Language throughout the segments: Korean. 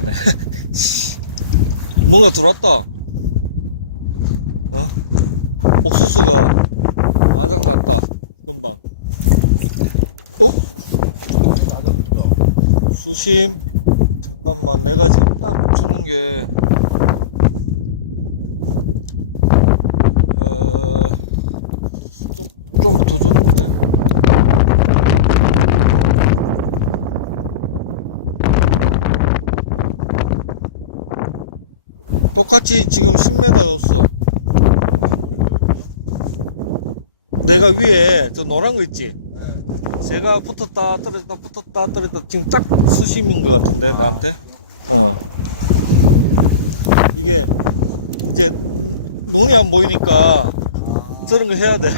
그래. 뭔가 들어왔다. 어? 옥수수가 완전 났다. 금방. 수심. 잠깐만, 내가 지금 딱 주는 게. 좀 더 줬는데. 똑같이 지금 10m였어. 내가 위에 저 노란 거 있지? 제가 붙었다 떨어졌다 붙었다 떨어졌다 지금 딱 수심인 것 같은데 나한테. 이게 이제 눈이 안 보이니까 저런 거 해야 돼.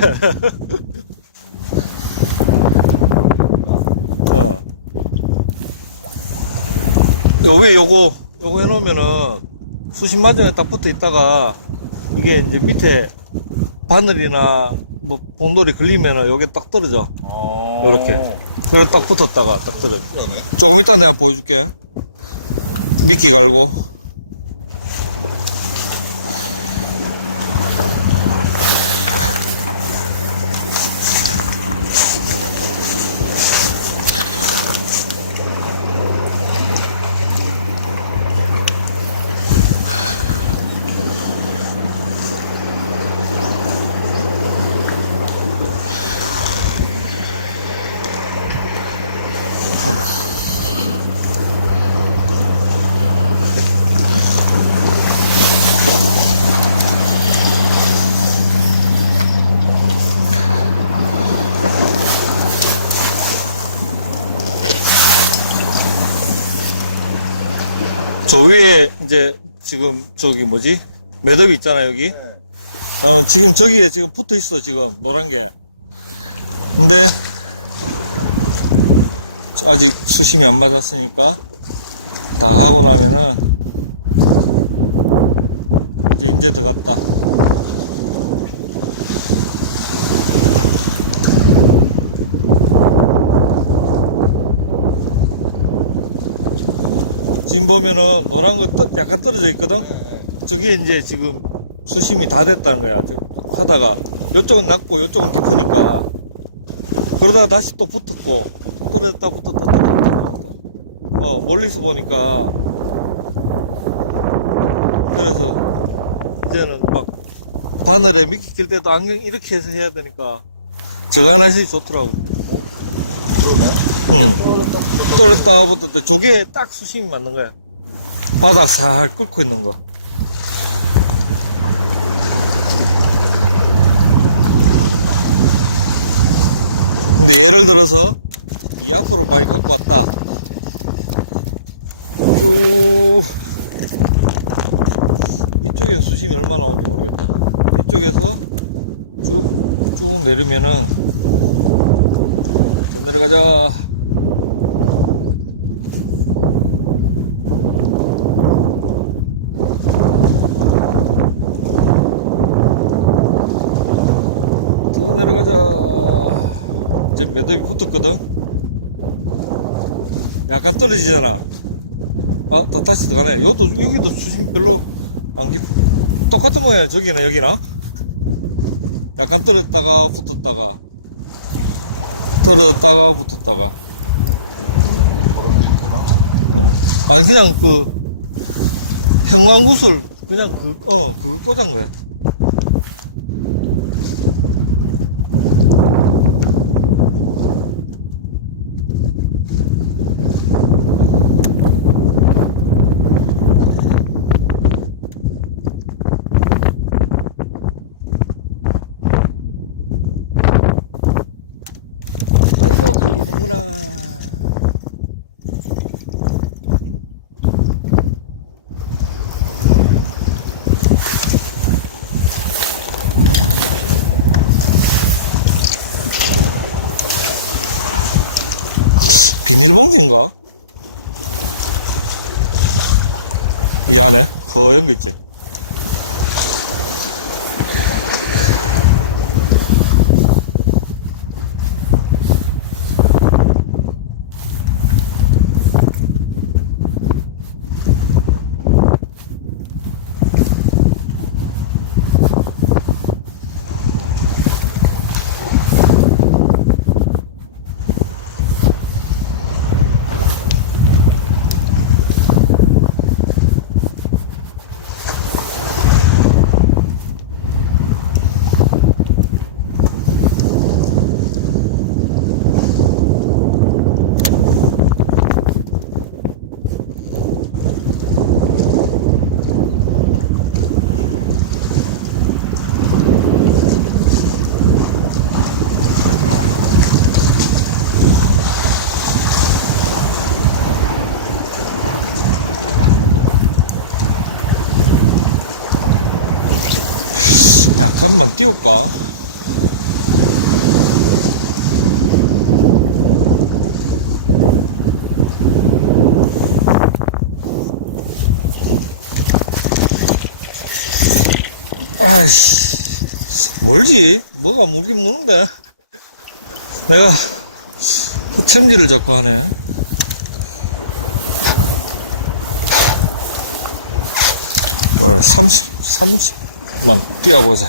왜 요거 해놓으면은 수심 마전에 딱 붙어 있다가 이게 이제 밑에 바늘이나 뭐 봉돌이 걸리면은 요게 딱 떨어져. 요렇게. 그래 딱 붙었다가 딱 떨어져. 조금 이따 내가 보여줄게. 미끼 갈고. 저 위에 이제 지금 저기 뭐지? 매듭이 있잖아 여기. 지금 저기에 지금 붙어 있어 지금 노란 게. 근데 아직 수심이 안 맞았으니까 다 하고 나면은 이제 들어갔다. 지금 보면은 노란 거 약간 떨어져 있거든. 저게 이제 지금 수심이 다 됐다는 거야. 하다가 이쪽은 낮고 이쪽은 높으니까 그러다가 다시 또 붙었고 떨어졌다 붙었다 떨어졌다. 멀리서 보니까 그래서 이제는 막 바늘에 미끼 낄 때도 안경 이렇게 해서 해야 되니까 저간하시 좋더라고. 떨어졌다가 붙었다. 저게 딱 수심이 맞는 거야. 바닥 살 끓고 있는 거. 근데 예를 들어서 이 앞으로 많이 갖고 왔다. 이쪽에 수심이 얼마나 오는지 모르겠다. 이쪽에서 쭉 내리면은 내려가자. 매듭이 붙었거든. 약간 떨어지잖아. 또 다시 들어가네. 여기도 수심 별로 안 깊고 똑같은 거야. 저기나 여기나 약간 떨어졌다가 붙었다가 떨어졌다가 붙었다가. 그냥 그 형광구슬 그냥 그걸 꽂은 거야. 비닐봉지인가? 여기 안에 거연 거 있지? 내가 챔질을 자꾸 하네. 30 뛰어보자.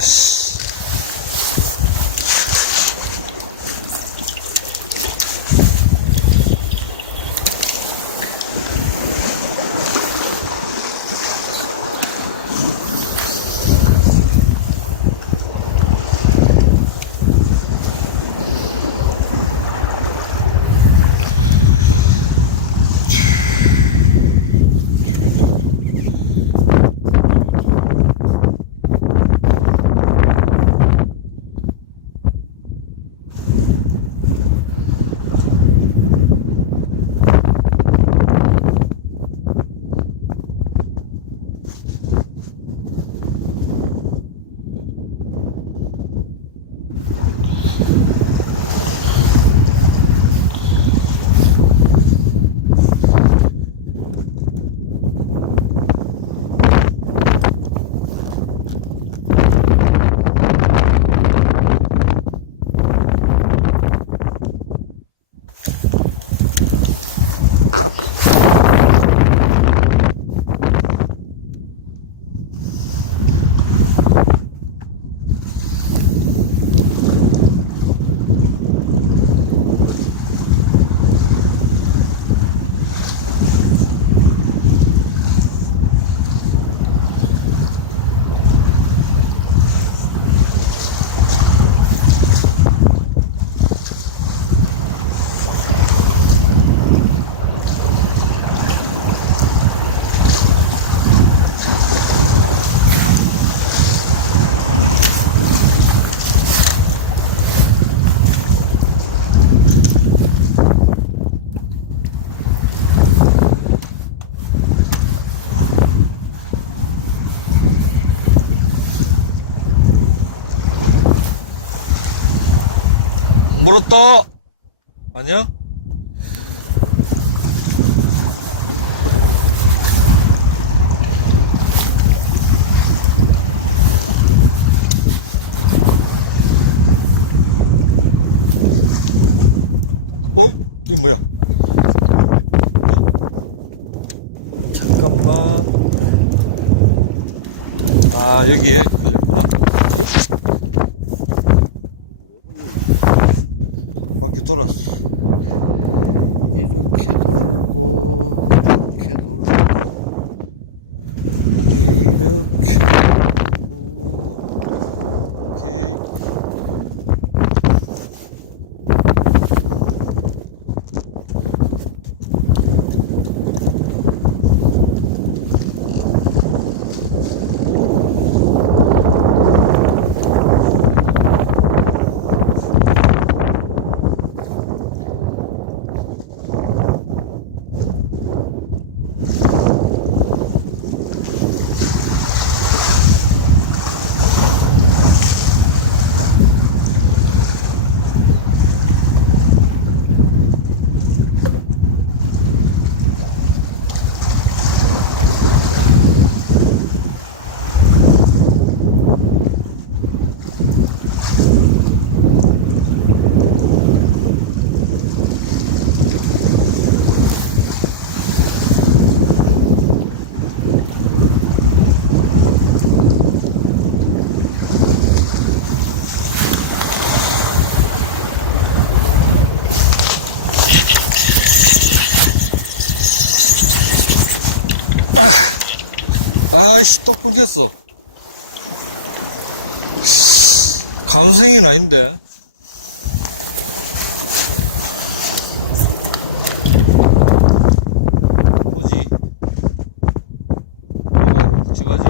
물었다. 아니야? 어? 이게 뭐야? 잠깐만. 아, 여기에 바퀴 돌았어. 아이씨, 또 끊겼어. 감생이는 아닌데. 뭐지? 어찌가지?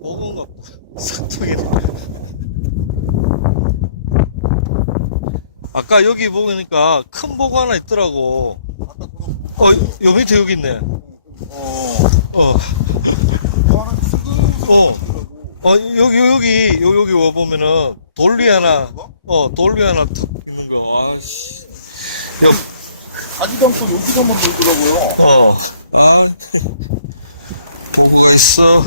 보건가 산통이네. 아까 여기 보니까 큰 보고 하나 있더라고. 요 밑에 여기 있네. 여기 와 보면은 돌리 하나, 돌리 하나 탁 있는 거. 아씨. 가지도 않고 요식하면 놀더라고요. 아, 뭐가 있어.